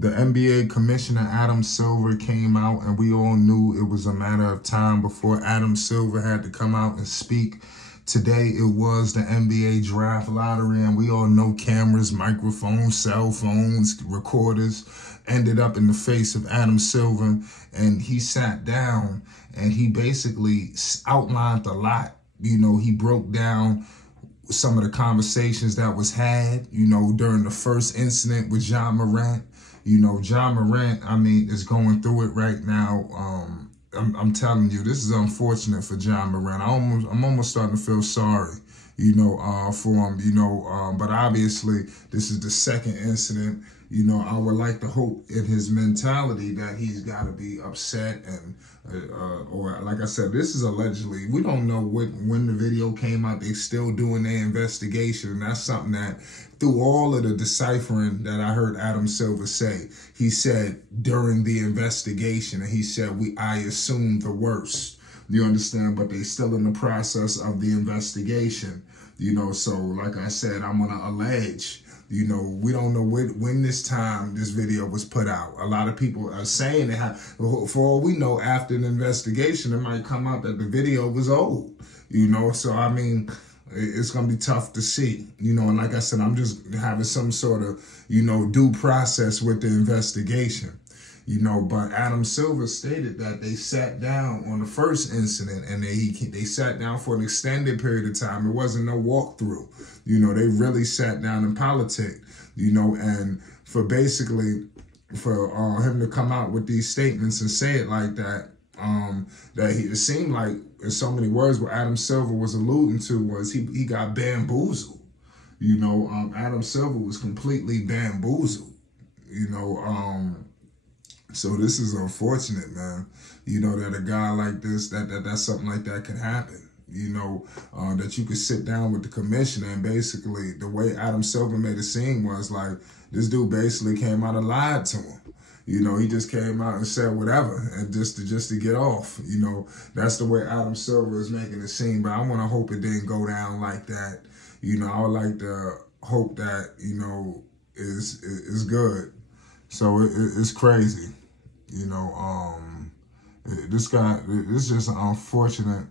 The NBA Commissioner Adam Silver came out, and we all knew it was a matter of time before Adam Silver had to come out and speak. Today, it was the NBA Draft Lottery, and we all know cameras, microphones, cell phones, recorders ended up in the face of Adam Silver, and he sat down, and he basically outlined a lot. You know, he broke down some of the conversations that was had, you know, during the first incident with Ja Morant. You know, Ja Morant, I mean, is going through it right now. I'm telling you, this is unfortunate for Ja Morant. I'm almost starting to feel sorry, you know, for him, you know, but obviously this is the second incident. You know, I would like to hope in his mentality that he's got to be upset and, or like I said, this is allegedly, we don't know when the video came out. They're still doing their investigation. And that's something that through all of the deciphering that I heard Adam Silver say, he said during the investigation, and he said, I assume the worst. You understand? But they still in the process of the investigation, you know, so like I said, I'm going to allege. You know, we don't know when this video was put out. A lot of people are saying that, for all we know, after an investigation, it might come out that the video was old. You know, so I mean, it's going to be tough to see. You know, and like I said, I'm just having some sort of, you know, due process with the investigation. You know, but Adam Silver stated that they sat down on the first incident, and they sat down for an extended period of time. It wasn't no walkthrough. You know, they really sat down in politics, you know, and for basically for him to come out with these statements and say it like that, it seemed like, in so many words, what Adam Silver was alluding to was he got bamboozled. You know, Adam Silver was completely bamboozled, you know, so this is unfortunate, man. You know, that a guy like this, that's something like that could happen. You know, that you could sit down with the commissioner, and basically the way Adam Silver made it seem was like this dude basically came out and lied to him. You know, he just came out and said whatever, and just to get off. You know, that's the way Adam Silver is making it seem. But I want to hope it didn't go down like that. You know, I would like to hope that, you know, is good. So it's crazy. You know, this is just an unfortunate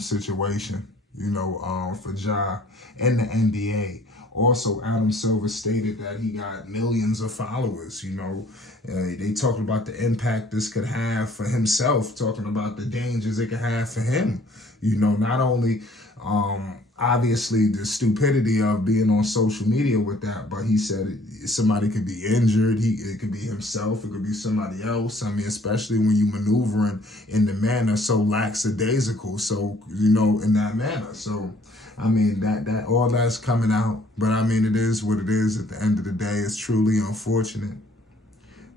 situation, you know, for Ja and the NBA. Also, Adam Silver stated that he got millions of followers, you know. They talked about the impact this could have for himself, talking about the dangers it could have for him. You know, not only obviously the stupidity of being on social media with that, but he said somebody could be injured. It could be himself. It could be somebody else. I mean, especially when you maneuvering in the manner so lackadaisical. So, you know, in that manner. So, I mean, that all that's coming out. But I mean, it is what it is. At the end of the day, it's truly unfortunate.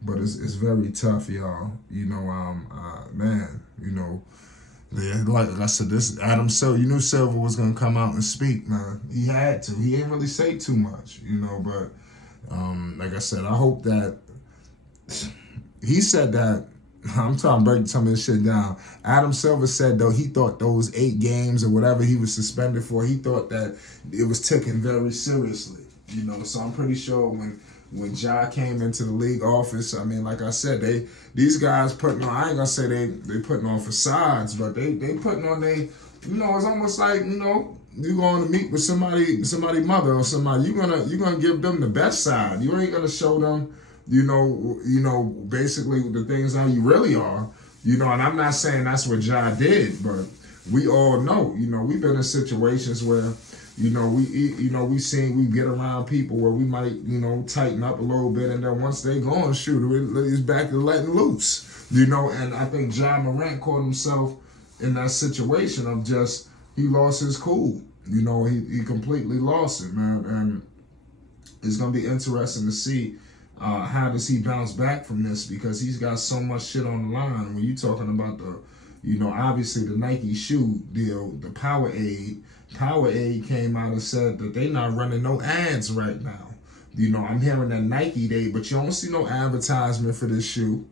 But it's very tough, y'all. You know, man, you know. Yeah, like I said, this Adam Silver, you knew Silver was going to come out and speak, man. He had to. He didn't really say too much, you know, but like I said, I hope that he said that, I'm trying to break some of this shit down. Adam Silver said, though, he thought those 8 games or whatever he was suspended for, he thought that it was taken very seriously, you know, so I'm pretty sure when Ja came into the league office, I mean, like I said, these guys putting on, I ain't gonna say they putting on facades, but they putting on you know, it's almost like, you know, you going to meet with somebody mother or somebody, you're gonna give them the best side. You ain't gonna show them, you know, basically the things how you really are, you know, and I'm not saying that's what Ja did, but we all know, you know, we've been in situations where, you know, we get around people where we might, you know, tighten up a little bit, and then once they go and shoot, it's back to letting loose, you know. And I think Ja Morant caught himself in that situation of just, he lost his cool, you know, he completely lost it, man. And it's gonna be interesting to see how does he bounce back from this, because he's got so much shit on the line. When you talking about the, you know, obviously the Nike shoe deal, the Powerade came out and said that they not running no ads right now. You know, I'm hearing that Nike but you don't see no advertisement for this shoe.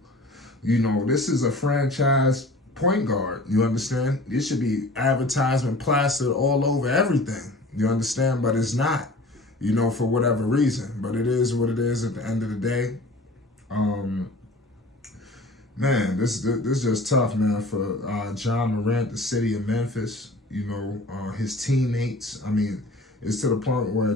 You know, this is a franchise point guard. You understand? This should be advertisement plastered all over everything. You understand? But it's not, you know, for whatever reason. But it is what it is at the end of the day. Man, this is just tough, man, for John Morant, the city of Memphis. You know, his teammates. I mean, it's to the point where how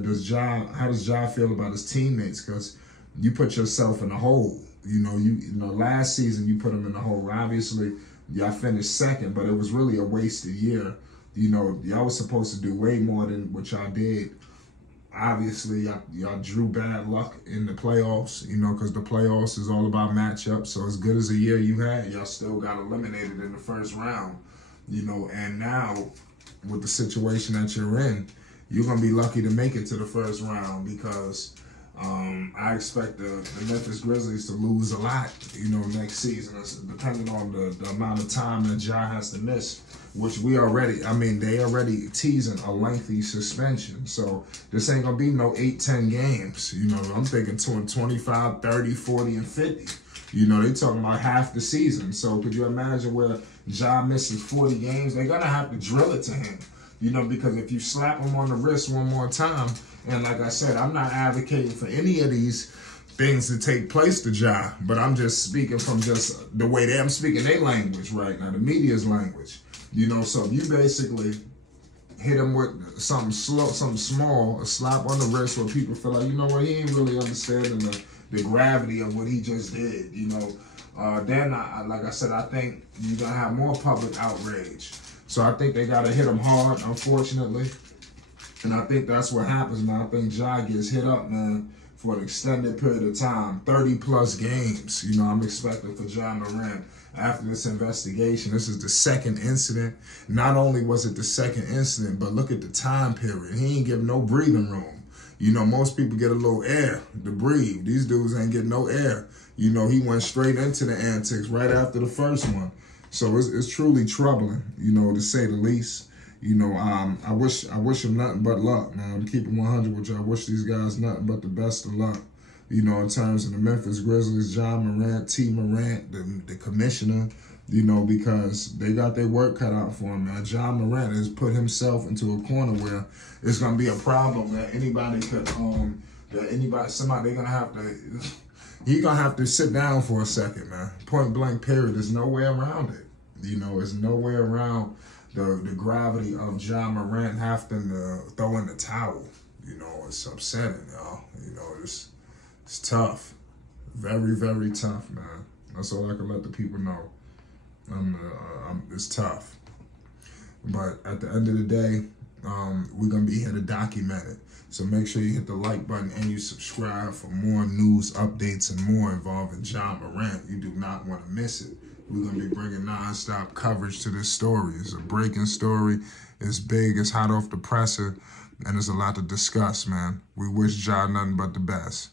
does Ja feel about his teammates? Because you put yourself in a hole. You know, last season you put him in the hole. Obviously, y'all finished second, but it was really a wasted year. You know, y'all was supposed to do way more than what y'all did. Obviously, y'all drew bad luck in the playoffs, you know, because the playoffs is all about matchups. So as good as a year you had, y'all still got eliminated in the first round, you know. And now, with the situation that you're in, you're going to be lucky to make it to the first round because I expect the Memphis Grizzlies to lose a lot, you know, next season, depending on the amount of time that Ja has to miss. Which they already teasing a lengthy suspension. So this ain't going to be no 8-10 games. You know, I'm thinking 25, 30, 40, and 50. You know, they talking about half the season. So could you imagine where Ja misses 40 games? They're going to have to drill it to him. You know, because if you slap him on the wrist one more time, and like I said, I'm not advocating for any of these things to take place to Ja, but I'm just speaking from just the way I'm speaking their language right now, the media's language. You know, so you basically hit him with something slow, something small, a slap on the wrist where people feel like, you know what, he ain't really understanding the gravity of what he just did, you know. Then, like I said, I think you're going to have more public outrage. So I think they got to hit him hard, unfortunately. And I think that's what happens, man. I think Ja gets hit up, man, for an extended period of time, 30-plus games. You know, I'm expecting for Ja Morant. After this investigation, this is the second incident. Not only was it the second incident, but look at the time period. He ain't give no breathing room. You know, most people get a little air to breathe. These dudes ain't getting no air. You know, he went straight into the antics right after the first one. So it's truly troubling, you know, to say the least. You know, I wish him nothing but luck, man. I'm keeping 100 with you. I wish these guys nothing but the best of luck. You know, in terms of the Memphis Grizzlies, John Morant, T. Morant, the commissioner, you know, because they got their work cut out for him, man. John Morant has put himself into a corner where it's going to be a problem that anybody could, they're going to have to, he's going to have to sit down for a second, man. Point blank period. There's no way around it. You know, there's no way around the gravity of John Morant having to throw in the towel. You know, it's upsetting, y'all. You know, it's tough. Very, very tough, man. That's all I can let the people know. It's tough. But at the end of the day, we're going to be here to document it. So make sure you hit the like button and you subscribe for more news updates and more involving John Morant. You do not want to miss it. We're going to be bringing nonstop coverage to this story. It's a breaking story. It's big. It's hot off the presser. And there's a lot to discuss, man. We wish John nothing but the best.